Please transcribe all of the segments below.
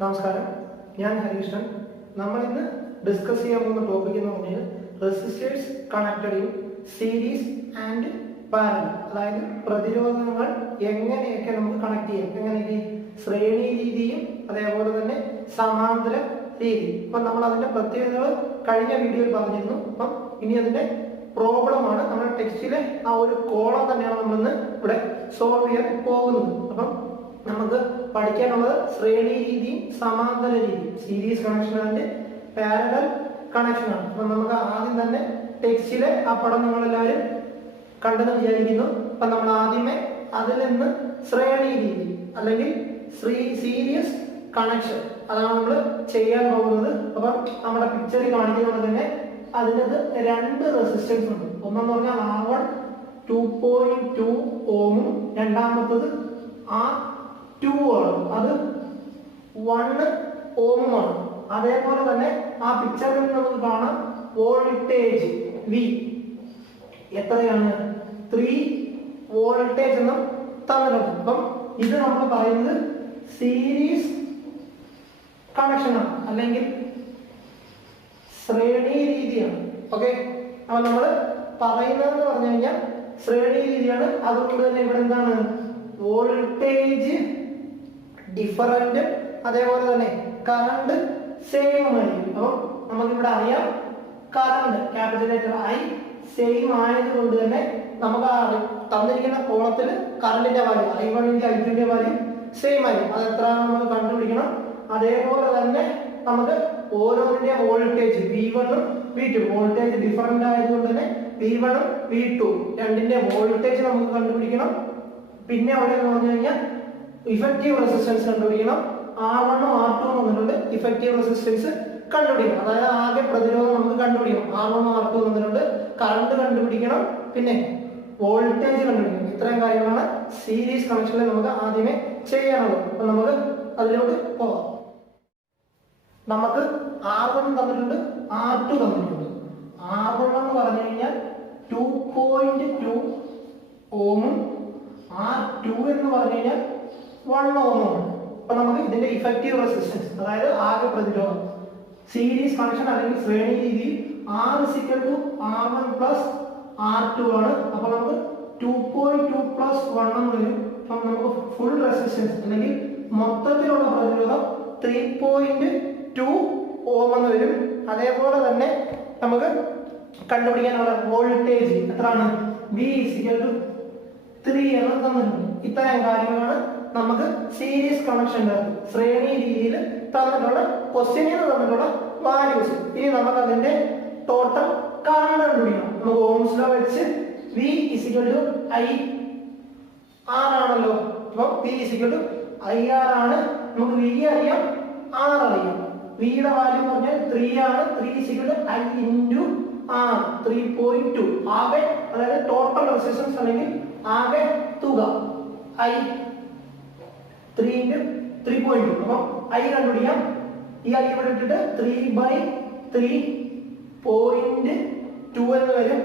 നമസ്കാരം, ഞാൻ ഹരികൃഷ്ണൻ. നമ്മൾ ഇന്ന് ഡിസ്കസ് ചെയ്യാൻ പോകുന്ന ടോപ്പിക് എന്ന് പറഞ്ഞാൽ resistors connected in series and parallel. അതായത് പ്രതിരോധങ്ങൾ എങ്ങനെയൊക്കെ നമുക്ക് കണക്ട് ചെയ്യാം, എങ്ങനെയൊക്കെ ശ്രേണി രീതിയും അതേപോലെ തന്നെ സമാന്തര രീതി. അപ്പം നമ്മൾ അതിന്റെ പ്രത്യേകതകൾ കഴിഞ്ഞ വീഡിയോയിൽ പറഞ്ഞിരുന്നു. അപ്പം ഇനി അതിന്റെ പ്രോബ്ലമാണ് നമ്മുടെ ടെക്സ്റ്റിലെ ആ ഒരു കോളം തന്നെയാണ് നമ്മളിന്ന് ഇവിടെ സോൾവ് ചെയ്യാൻ പോകുന്നത്. അപ്പം നമുക്ക് പഠിക്കാനുള്ളത് ശ്രേണി രീതിയും സമാന്തര രീതിയും, series connection and parallel connection ആണ്. അപ്പൊ നമുക്ക് ആദ്യം തന്നെ ടെക്സ്റ്റിലെ ആ പടം നിങ്ങളെല്ലാവരും കണ്ടെന്ന് വിചാരിക്കുന്നു. അപ്പൊ നമ്മൾ ആദ്യമേ അതിൽ നിന്ന് ശ്രേണി രീതി അല്ലെങ്കിൽ സീരീസ് കണക്ഷൻ അതാണ് നമ്മൾ ചെയ്യാൻ പോകുന്നത്. അപ്പം നമ്മുടെ പിക്ചറിൽ കാണിക്കുന്നത് തന്നെ അതിനകത്ത് രണ്ട് റെസിസ്റ്റൻസ് ഉണ്ട്. ഒന്നെന്ന് പറഞ്ഞാൽ R1 2.2 ഓമും രണ്ടാമത്തത് R2 ആണ്, അത് 1 ഓമുമാണ്. അതേപോലെ തന്നെ ആ പിക്ചറിൽ നമുക്ക് കാണാം വോൾട്ടേജ് V എത്രയാണ് 3 വോൾട്ടേജ് എന്നും തന്നിട്ടുണ്ട്. അപ്പം ഇത് നമ്മൾ പറയുന്നത് സീരീസ് കണക്ഷൻ ആണ് അല്ലെങ്കിൽ ശ്രേണി രീതിയാണ്. ഓക്കെ, അപ്പൊ നമ്മൾ പറയുന്നതെന്ന് പറഞ്ഞു കഴിഞ്ഞാൽ ശ്രേണി രീതിയാണ്. അതുകൊണ്ട് തന്നെ ഇവിടെ എന്താണ് വോൾട്ടേജ് ഡിഫറന്റ്, അതേപോലെ തന്നെ കറണ്ട് സെയിം ആയിരിക്കും. അപ്പൊ നമുക്കിവിടെ അറിയാം current capital letter I same ആയതുകൊണ്ട് തന്നെ നമുക്ക് തന്നിരിക്കുന്ന കോളത്തിൽ കറണ്ടിന്റെ value I1 I2 value same ആയിരിക്കും. അത് എത്രയാണ് നമ്മൾ കണ്ടുപിടിക്കണം. അതേപോലെ തന്നെ നമുക്ക് ഓരോന്നിന്റെ വോൾട്ടേജ് V1 ഉം V2 വോൾട്ടേജ് ഡിഫറന്റ് ആയതുകൊണ്ട് തന്നെ V1 ഉം V2 രണ്ടിന്റെ വോൾട്ടേജ് നമുക്ക് കണ്ടുപിടിക്കണം. പിന്നെ അവിടെ എന്ന് പറഞ്ഞു കഴിഞ്ഞാൽ ഇഫക്റ്റീവ് റെസിസ്റ്റൻസ് കണ്ടുപിടിക്കണം. R1 ഉം R2 ഉം വന്നിട്ടുണ്ട്, ഇഫക്റ്റീവ് റെസിസ്റ്റൻസ് കണ്ടുപിടിക്കണം. അതായത് ആകെ പ്രതിരോധം നമുക്ക് കണ്ടുപിടിക്കണം. R1 ഉം R2 ഉം വന്നിട്ടുണ്ട്, കറണ്ട് കണ്ടുപിടിക്കണം, പിന്നെ വോൾട്ടേജ് കണ്ടുപിടിക്കണം. ഇത്രയും കാര്യങ്ങളാണ് സീരീസ് കണക്ഷനിൽ നമുക്ക് ആദ്യമേ ചെയ്യാനുള്ളത്. അപ്പൊ നമുക്ക് അതിലോട്ട് പോകാം. നമുക്ക് R1 തന്നിട്ടുണ്ട്, R2 തന്നിട്ടുണ്ട്. R1 എന്ന് പറഞ്ഞു കഴിഞ്ഞാൽ 2.2 ഓമും R2 എന്ന് പറഞ്ഞു കഴിഞ്ഞാൽ 1 ഓമുമാണ്. അപ്പൊ നമുക്ക് ഇതിന്റെ ഇഫക്റ്റീവ് റെസിസ്റ്റൻസ് അതായത് ആകെ പ്രതിരോധം സീരീസ് കണക്ഷൻ അല്ലെങ്കിൽ ശ്രേണി രീതിയിൽ R=R1 പ്ലസ് R2 ആണ്. അപ്പൊ നമുക്ക് 2.2 പ്ലസ് 1 എന്ന് വരും. അപ്പൊ നമുക്ക് ഫുൾ റെസിസ്റ്റൻസ് അല്ലെങ്കിൽ മൊത്തത്തിലുള്ള പ്രതിരോധം 3.2 ഓം എന്ന് വരും. അതേപോലെ തന്നെ നമുക്ക് കണ്ടുപിടിക്കാനുള്ള വോൾട്ടേജ് എത്രയാണ് V=3 എന്ന് തന്നിട്ടുണ്ട്. ഇത്രയും കാര്യങ്ങളാണ് നമുക്ക് സീരീസ് കണക്ഷൻ്റെ ശ്രേണി രീതിയിൽ തന്നിട്ടുള്ള ക്വസ്റ്റ്യനിൽ തന്നിട്ടുള്ള വാല്യൂസ്. ഇനി നമുക്ക് അതിന്റെ ടോട്ടൽ കറണ്ട് കണ്ടുപിടിക്കണം. നമുക്ക് ഓംസ് ലോ വെച്ച് V=IR ആണല്ലോ. അപ്പൊ V=IR ആണ്. നമുക്ക് V അറിയാം, R അറിയാം. V യുടെ വാല്യൂ എന്ന് പറഞ്ഞാൽ 3 ആണ്. 3=I × R 3.2 ആകെ, അതായത് ടോട്ടൽ റെസിസ്റ്റൻസ് അല്ലെങ്കിൽ ആകെ തുക I 3 × 3.2. അപ്പം I കണ്ടുപിടിക്കാം. ഈ I ഇവിടെ ഇട്ടിട്ട് 3/3.2 എന്ന് വരും.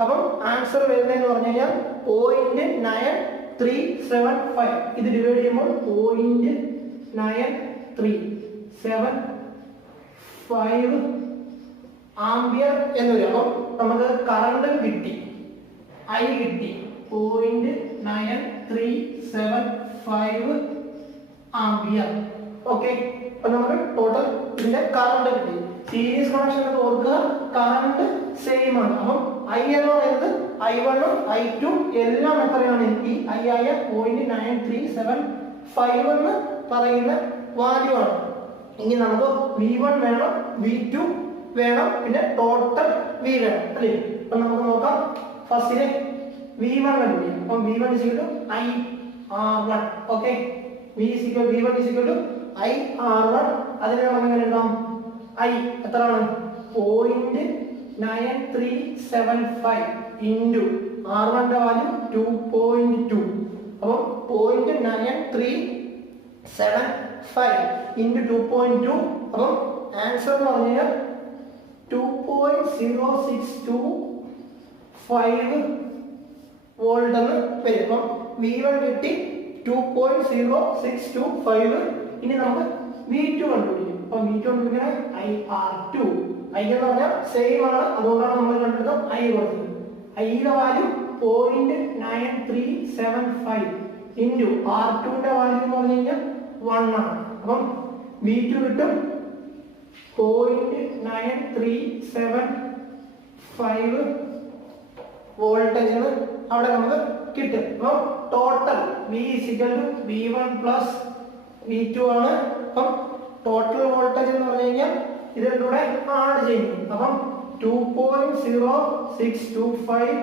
അപ്പം ആൻസർ വരുന്നതെന്ന് പറഞ്ഞു കഴിഞ്ഞാൽ 0.9375. ഇത് ഡിവൈഡ് ചെയ്യുമ്പോൾ 0.9375 ആംപിയർ എന്ന് വരും. അപ്പം നമുക്ക് കറണ്ട് കിട്ടി, I കിട്ടി 0.9375 ആംപിയർ. ഓക്കെ, അപ്പൊ നമുക്ക് ടോട്ടൽ ഇതിന്റെ കറണ്ട് കിട്ടി. സീരീസ് കണക്ഷൻ എന്ന് ഓർക്കുക, കറണ്ട് സെയിം ആണ്. അപ്പം I എന്ന് പറയുന്നത് I1 ഉം I2 എല്ലാം എത്രയാണ് ഈ I ആയ 0.9375 എന്ന് പറയുന്ന വാല്യൂ ആണ്. ഇനി നമുക്ക് V1 വേണം, V2 വേണം, പിന്നെ ടോട്ടൽ V വേണം അല്ലേ. അപ്പൊ നമുക്ക് നോക്കാം. ഫസ്റ്റിലെ V1 കണ്ടുപിടിക്കാം. അപ്പം V1 IR1. Okay, V1 IR1. അതിനെ നമുക്ക് എങ്ങനെ എഴുതാം? I എത്രയാണ് 0.9375 ഇൻറ്റു R1 ന്റെ വാല്യൂ 2.2. അപ്പം 0.9375 ഇൻറ്റു 2.2. അപ്പം ആൻസർ എന്ന് പറഞ്ഞു കഴിഞ്ഞാൽ 2.0625 വോൾട്ട് എന്ന് വരും. അപ്പം V1 കിട്ടി 2.0625 ഇനി നമുക്ക് V2 കണ്ടുപിടിക്കും. അപ്പൊ V2 കണ്ടുപിടിക്കണേ IR2. I എന്ന് പറഞ്ഞാൽ സെയിം ആണ്, അതുകൊണ്ടാണ് നമ്മൾ കണ്ടെടുത്തത് I കൊടുത്തത്. ഐയുടെ വാല്യൂ 0.9375 ഇൻറ്റു R2ന്റെ വാല്യൂ എന്ന് പറഞ്ഞു കഴിഞ്ഞാൽ 1 ആണ്. അപ്പം V2 കിട്ടും 0.9375 വോൾട്ടേജ് അവിടെ നമുക്ക് കിട്ടും. അപ്പം total V V1 plus V2 ആണ്. അപ്പം ടോട്ടൽ വോൾട്ടേജ് എന്ന് പറഞ്ഞു കഴിഞ്ഞാൽ ഇത് രണ്ടുകൂടെ ആഡ് ചെയ്യും. അപ്പം 2.0625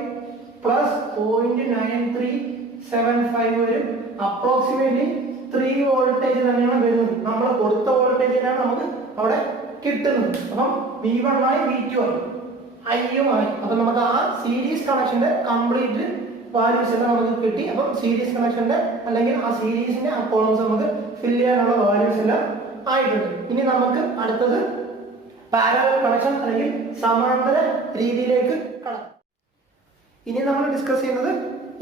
പ്ലസ് 0.9375 വരും. അപ്രോക്സിമേറ്റ്ലി 3 വോൾട്ടേജ് തന്നെയാണ് വരുന്നത്. നമ്മൾ കൊടുത്ത വോൾട്ടേജിനാണ് നമുക്ക് അവിടെ കിട്ടുന്നത്. അപ്പം V1 ആയി V2 ആയി ഐയുമായി. അപ്പൊ നമുക്ക് ആ സീരീസ് കണക്ഷന്റെ കംപ്ലീറ്റ് വാല്യൂസ് എല്ലാം നമുക്ക് കിട്ടി. അപ്പം സീരീസ് കണക്ഷന്റെ അല്ലെങ്കിൽ ആ സീരീസിന്റെ ആ കോളംസ് നമുക്ക് ഫില്ല് ചെയ്യാനുള്ള വാല്യൂസ് എല്ലാം ആയിട്ടുണ്ട്. ഇനി നമുക്ക് അടുത്തത് പാരലൽ കണക്ഷൻ അല്ലെങ്കിൽ സമാന്തര രീതിയിലേക്ക് കടക്കാം. ഇനി നമ്മൾ ഡിസ്കസ് ചെയ്യുന്നത്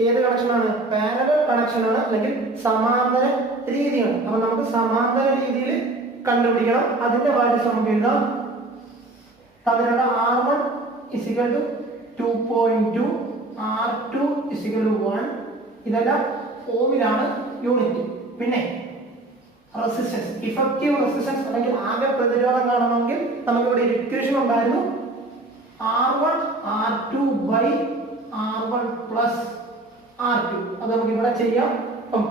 ഏത് കണക്ഷനാണ്? പാരലൽ കണക്ഷനാണ് അല്ലെങ്കിൽ സമാന്തര രീതിയാണ്. അപ്പൊ നമുക്ക് സമാന്തര രീതിയിൽ കണ്ടുപിടിക്കണം. അതിന്റെ വാല്യൂസ് നമുക്ക് എഴുതാം. അതിനുള്ള R1 = 2.2, R2 = 1. ഇതെല്ലാം ഓമിലാണ് യൂണിറ്റ്. പിന്നെ റെസിസ്റ്റൻസ്, ഇഫക്റ്റീവ് റെസിസ്റ്റൻസ് അല്ലെങ്കിൽ ആകെ പ്രതിരോധം കാണണമെങ്കിൽ നമുക്ക് ഇവിടെ ഇക്വേഷൻ ഉണ്ടായിരുന്നു. R1 R2 by R1 plus R2. അത് നമുക്ക് ഇവിടെ ചെയ്യാം. അപ്പം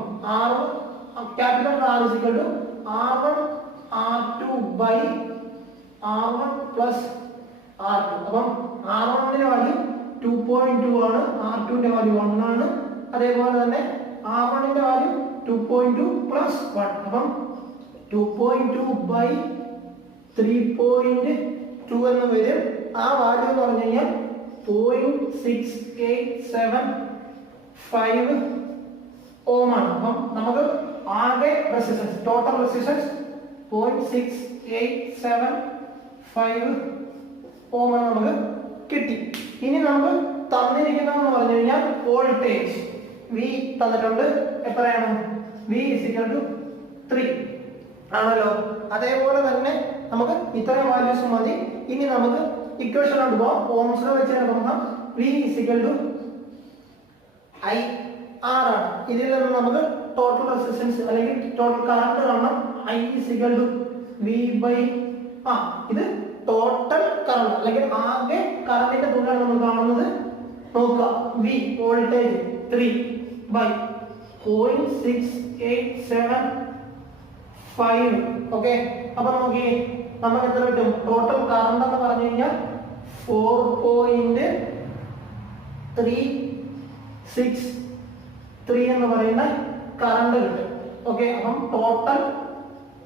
capital R = R1 R2 by R1 plus R2. അപ്പം R1ന്റെ വാല്യൂ 2.2 ആണ്, R2ന്റെ വാല്യൂ 1 ആണ്. അതേപോലെ തന്നെ R1ന്റെ വാല്യൂ 2.2 plus 1. അപ്പം 2.2 by 3.2 എന്ന് വരും. ആ വാല്യൂ എന്ന് പറഞ്ഞു കഴിഞ്ഞാൽ 0.6875 ഓം ആണ്. അപ്പം നമുക്ക് ആകെ റെസിസ്റ്റൻസ്, ടോട്ടൽ റെസിസ്റ്റൻസ് 0.6875 ഓം നമുക്ക് കിട്ടി. ഇനി നമുക്ക് തന്നിരിക്കുന്നതെന്ന് പറഞ്ഞു കഴിഞ്ഞാൽ വോൾട്ടേജ് V തന്നിട്ടുണ്ട്. എത്രയാണ്? V = 3 ആണല്ലോ. അതേപോലെ തന്നെ നമുക്ക് ഇത്രയും വാല്യൂസ് മതി. ഇനി നമുക്ക് ഇക്വേഷനിലോട്ട് പോകാം. ഓംസിനെ വെച്ച് നോക്കാം. V = IR ആണ്. ഇതിൽ നിന്ന് നമുക്ക് ടോട്ടൽ റെസിസ്റ്റൻസ് അല്ലെങ്കിൽ ടോട്ടൽ കറണ്ട് കാണണം. I = V by ഇത് ടോട്ടൽ കറണ്ട് അല്ലെങ്കിൽ ആകെ കറണ്ടിന്റെ തുകയാണ് നമ്മൾ കാണുന്നത്. നോക്കുക, V വോൾട്ടേജ് 3 by 0.6875. ഓക്കെ, അപ്പൊ നമുക്ക് എത്ര കിട്ടും? ടോട്ടൽ കറണ്ട് എന്ന് പറഞ്ഞു കഴിഞ്ഞാൽ 4.363 എന്ന് പറയുന്ന കറണ്ട് കിട്ടും. ഓക്കെ, അപ്പം ടോട്ടൽ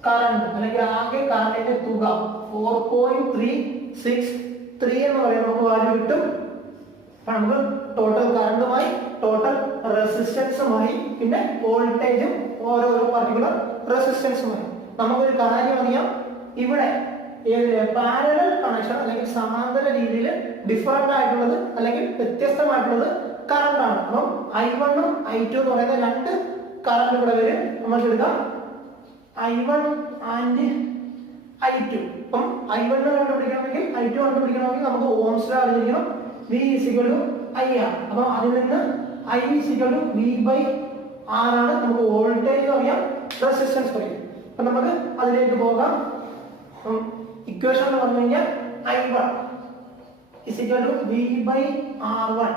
കറണ്ട് അല്ലെങ്കിൽ ആകെ കറണ്ടിന്റെ തുക 4.363 എന്ന് പറയുന്ന നമുക്ക് വാല്യൂ കിട്ടും. നമുക്ക് ടോട്ടൽ കറണ്ടുമായി ടോട്ടൽ റെസിസ്റ്റൻസുമായി പിന്നെ വോൾട്ടേജും ഓരോരോ പർട്ടിക്കുലർ റെസിസ്റ്റൻസുമായി. നമുക്കൊരു കാര്യം അറിയാം, ഇവിടെ പാരലൽ കണക്ഷൻ അല്ലെങ്കിൽ സമാന്തര രീതിയിൽ ഡിഫറന്റ് ആയിട്ടുള്ളത് അല്ലെങ്കിൽ വ്യത്യസ്തമായിട്ടുള്ളത് കറണ്ട് ആണ്. അപ്പം I1 ഉം I2 എന്ന് പറയുന്ന രണ്ട് കറണ്ട് ഇവിടെ വരും. നമുക്ക് എടുക്കാം I1 and I2. അപ്പം I1 കണ്ടുപിടിക്കണമെങ്കിൽ I2 കണ്ടുപിടിക്കണമെങ്കിൽ നമുക്ക് ഓംസ് ലോ അറിഞ്ഞിരിക്കണം. V = IR. അപ്പം അതിൽ നിന്ന് I = V by R ആണ്. നമുക്ക് വോൾട്ടേജ് അറിയാം, റെസിസ്റ്റൻസ് അറിയാം. അപ്പം നമുക്ക് അതിലേക്ക് പോകാം. ഇക്വേഷൻ എന്ന് പറഞ്ഞു കഴിഞ്ഞാൽ I1 = V by R1.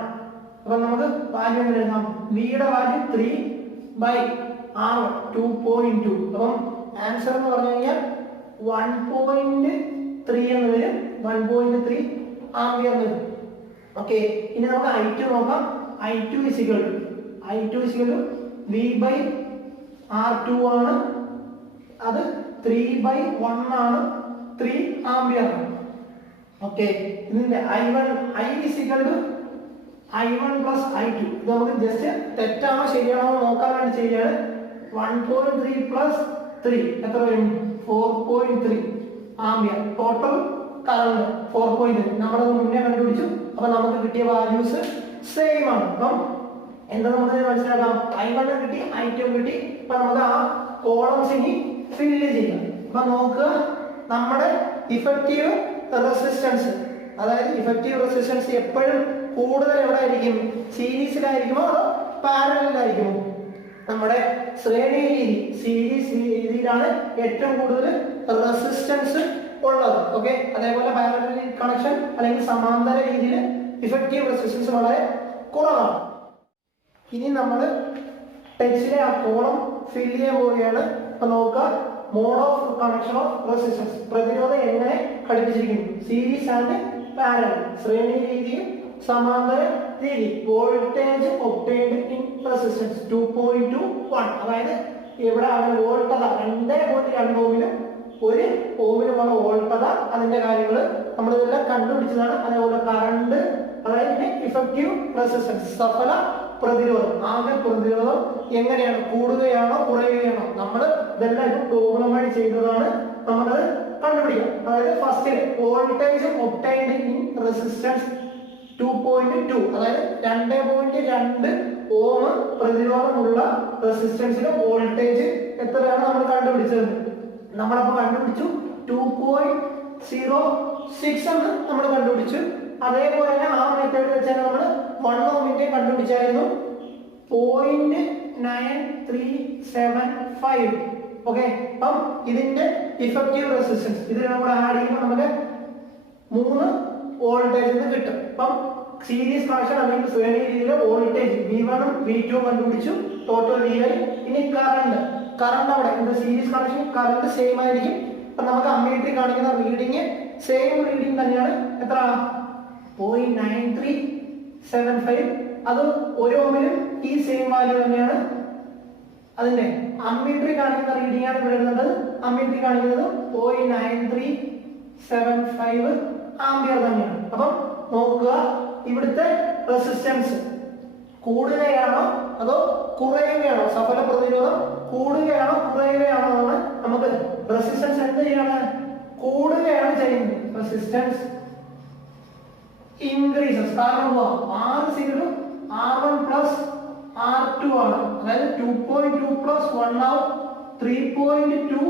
അപ്പം നമുക്ക് വാല്യൂ എങ്ങനെ എഴുതാം? V യുടെ വാല്യൂ 3 by R1 2.2. അപ്പം ആൻസർ എന്ന് പറഞ്ഞു കഴിഞ്ഞാൽ 1.3 എന്ന് വരും. 1.3 ആംപിയർ വരും. ഓക്കെ, ഇനി നമുക്ക് I2 നോക്കാം. I2 = V by R2 ആണ്. അത് 3 by 1 ആണ്, 3 ആംപിയർ ആണ്. ഓക്കെ, ഇതിന്റെ I1 plus I2. ഇത് നമുക്ക് ജസ്റ്റ് തെറ്റാണോ ശരിയാണോ നോക്കാൻ വേണ്ടി ചെയ്യാണ്. 1.3 plus 3 എത്ര വരും? 4.3 ആംപിയർ. ടോട്ടൽ കറണ്ട് 4.3 നമ്മളത് മുന്നേ കണ്ടുപിടിച്ചു. അപ്പൊ നമുക്ക് കിട്ടിയ വാല്യൂസ് സെയിം ആണ്. അപ്പം എന്താ നമുക്ക് മനസ്സിലാക്കാം? I1 കിട്ടി, I2 കിട്ടി. അപ്പൊ നമുക്ക് ആ കോളംസ് ഇനി ഫില്ല് ചെയ്യുക. അപ്പൊ നോക്കുക, നമ്മുടെ ഇഫക്റ്റീവ് റെസിസ്റ്റൻസ്, അതായത് ഇഫക്റ്റീവ് റെസിസ്റ്റൻസ് എപ്പോഴും കൂടുതൽ എവിടെ ആയിരിക്കും? സീരീസിലായിരിക്കുമോ അതോ പാരലലിലായിരിക്കുമോ? നമ്മുടെ ശ്രേണി രീതി, സീരീസ് രീതിയിലാണ് ഏറ്റവും കൂടുതൽ റെസിസ്റ്റൻസ് ഉള്ളത്. ഓക്കെ, അതേപോലെ പാരലൽ കണക്ഷൻ അല്ലെങ്കിൽ സമാന്തര രീതിയിൽ ഇഫക്റ്റീവ് റെസിസ്റ്റൻസ് വളരെ കുറവാണ്. ഇനി നമ്മൾ ടെക്സ്റ്റിലെ ആ കോളം ഫില്ല് ചെയ്യാൻ പോവുകയാണ്. അപ്പൊ നോക്കുക, mode of connection of resistance, പ്രതിരോധം എങ്ങനെ ഘടിപ്പിച്ചിരിക്കുന്നു? സീരീസ് ആൻഡ് പാരലൽ, ശ്രേണി രീതിയും സമാന്തര രീതി. വോൾട്ടേജ് ഒബ്റ്റൈൻഡ് ഇൻ റെസിസ്റ്റൻസ് 2.21, അതായത് ഇവിടെ അവൻ വോൾട്ടത 2.2 ഓമിലും 1 ഓമിലുമാണ് വോൾട്ടത. അതിന്റെ കാര്യങ്ങൾ നമ്മൾ ഇതെല്ലാം കണ്ടുപിടിച്ചതാണ്. അതേപോലെ കറണ്ട്, അതായത് ഇഫക്റ്റീവ് റെസിസ്റ്റൻസ്, സഫല പ്രതിരോധം, ആകെ പ്രതിരോധം എങ്ങനെയാണ്, കൂടുകയാണോ കുറയുകയാണോ? നമ്മൾ ഇതെല്ലാം ഇപ്പൊ പ്രോബ്ലമായി ചെയ്തതാണ്, നമ്മളത് കണ്ടുപിടിക്കാം. അതായത് ഫസ്റ്റിൽ വോൾട്ടേജ് ഒബ്റ്റൈൻഡ് ഇൻ റെസിസ്റ്റൻസ് 2.2, അതായത് 2.2 ഓം പ്രതിരോധമുള്ള റെസിസ്റ്റൻസിലെ വോൾട്ടേജ് എത്രയാണ് നമ്മൾ കണ്ടുപിടിച്ചത്? നമ്മളപ്പോൾ കണ്ടുപിടിച്ചു 2.06 എന്ന് നമ്മൾ കണ്ടുപിടിച്ചു. അതേപോലെ തന്നെ ആ മെത്തേഡ് വെച്ചാൽ നമ്മൾ 1 ഓമിന്റെ കണ്ടുപിടിച്ചായിരുന്നു 0.9375. ഓക്കെ, അപ്പം ഇതിന്റെ ഇഫക്റ്റീവ് റെസിസ്റ്റൻസ് ഇതിൽ നമ്മൾ ആഡ് ചെയ്യുമ്പോൾ നമുക്ക് 3 വോൾട്ടേജ് കിട്ടും. അപ്പം സീരീസ് കണക്ഷൻ അല്ലെങ്കിൽ ശ്രേണി രീതിയിലെ വോൾട്ടേജ് V1 ഉം V2 ഉം കണ്ടുപിടിച്ചു, ടോട്ടൽ VI. ഇനി കറണ്ട് അവിടെ എന്താ, സീരീസ് കണക്ഷൻ കറണ്ട് സെയിം ആയിരിക്കും. അപ്പൊ നമുക്ക് അമ്മീറ്ററിൽ കാണിക്കുന്ന റീഡിങ് സെയിം റീഡിങ് തന്നെയാണ്. എത്ര? 0.9375. അത് 1 ഓമിലും ഈ സെയിം വാല്യൂ തന്നെയാണ്. അതിന്റെ അമ്മീറ്ററിൽ കാണിക്കുന്ന റീഡിംഗ് ആണ് ഇവിടെ വരുന്നത്. അമ്മീറ്ററിൽ കാണിക്കുന്നത് 0.9375 ആംപിയർ തന്നെയാണ്. അപ്പം നോക്കുക, ഇവിടുത്തെ റെസിസ്റ്റൻസ് കൂടുകയാണോ അതോ കുറയുകയാണോ? സഫല പ്രതിരോധം കൂടുകയാണോ കുറയുകയാണോ എന്നാണ് നമുക്ക്. റെസിസ്റ്റൻസ് എന്ത് ചെയ്യാണ്? കൂടുകയാണ് ചെയ്യുന്നത്. Resistance increases. കാരണം R0 R1 പ്ലസ് R2 ആണ്. അതായത് 2.2 പ്ലസ് 1 ആവും 3.2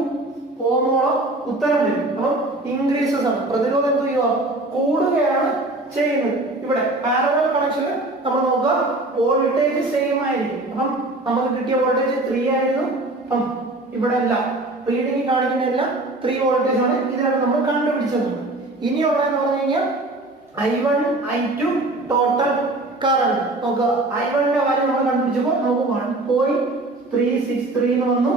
ഓമോളം ഉത്തരം വരും. അപ്പം ഇൻക്രീസസ് ആണ്. പ്രതിരോധം എന്ത് ചെയ്യുക? കൂടുകയാണ് ചെയ്യുന്നത്. ഇവിടെ പാരലൽ കണക്ഷനിൽ നമ്മൾ നോക്കുക, വോൾട്ടേജ് സെയിം ആയിരിക്കും. അപ്പം നമുക്ക് കിട്ടിയ വോൾട്ടേജ് 3 ആയിരുന്നു. അപ്പം ഇവിടെ അല്ല റീഡിംഗ് കാണിക്കുന്നതല്ല 3 വോൾട്ടേജ് ആണ്. ഇതിലാണ് നമ്മൾ കണ്ടുപിടിച്ചത്. ഇനിയുള്ളതെന്ന് പറഞ്ഞു കഴിഞ്ഞാൽ I1 I2 ടോട്ടൽ കറണ്ട്. നോക്കുക, I1 ന്റെ വാല്യൂ നമ്മൾ കണ്ടുപിടിച്ചപ്പോൾ നമുക്ക് 1.363 എന്ന് വന്നു.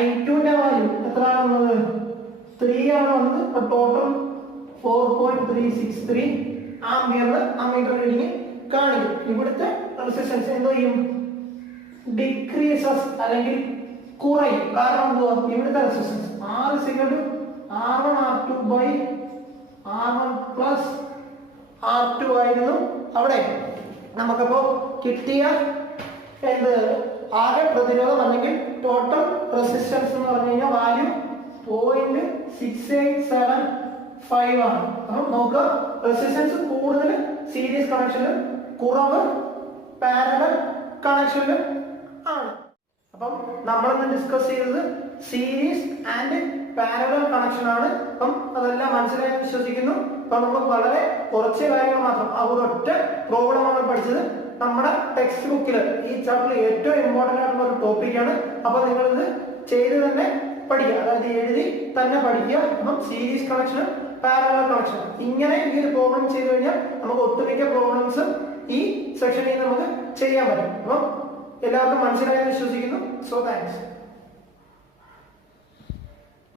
I2 ന്റെ വാല്യൂ എത്രയാണ് വന്നത്? 3 ആണ് വന്നത്. ടോട്ടൽ 4.363 ആംപിയർ അമ്മീറ്റർ റീഡിംഗ് കാണിക്കും. ഇവിടുത്തെ റെസിസ്റ്റൻസ് എന്തോ ചെയ്യും? ഡിക്രീസസ് അല്ലെങ്കിൽ കുറയും. കാരണം എന്തുവാ? ഇവിടുത്തെ resistance R R1 R2 R1 plus R2 ആയിരുന്നു. അവിടെ നമുക്കപ്പോ കിട്ടിയ എന്ത് ആകെ പ്രതിരോധം അല്ലെങ്കിൽ ടോട്ടൽ റെസിസ്റ്റൻസ് എന്ന് പറഞ്ഞു കഴിഞ്ഞാൽ വാല്യൂ 0.6875 ആണ്. അപ്പം നോക്കുക, റെസിസ്റ്റൻസ് കൂടുതൽ സീരീസ് കണക്ഷനിൽ, കുറവ് പാരലൽ കണക്ഷനിൽ ആണ്. അപ്പം നമ്മളിന്ന് ഡിസ്കസ് ചെയ്തത് സീരീസ് ആൻഡ് പാരലൽ കണക്ഷൻ ആണ്. അപ്പം അതെല്ലാം മനസ്സിലായി വിശ്വസിക്കുന്നു. അപ്പൊ നമ്മൾ വളരെ കുറച്ച് കാര്യങ്ങൾ മാത്രം, ആ ഒരൊറ്റ പ്രോബ്ലം നമ്മൾ പഠിച്ചത്. നമ്മുടെ ടെക്സ്റ്റ് ബുക്കിൽ ഈ ചാപ്റ്ററിൽ ഏറ്റവും ഇമ്പോർട്ടന്റ് ആയിട്ടുള്ള ഒരു ടോപ്പിക്കാണ്. അപ്പൊ നിങ്ങൾ ഇത് ചെയ്ത് തന്നെ പഠിക്കുക, അതായത് എഴുതി തന്നെ പഠിക്കുക. അപ്പം സീരീസ് കണക്ഷൻ, പാരലൽ കണക്ഷൻ, ഇങ്ങനെ ഈ ഒരു പ്രോബ്ലം ചെയ്തു കഴിഞ്ഞാൽ നമുക്ക് ഒട്ടുമിക്ക പ്രോബ്ലംസ് ഈ സെക്ഷനിൽ നമുക്ക് ചെയ്യാൻ പറ്റും. അപ്പം എല്ലാവർക്കും മനസ്സിലായെന്ന് വിശ്വസിക്കുന്നു. So thanks.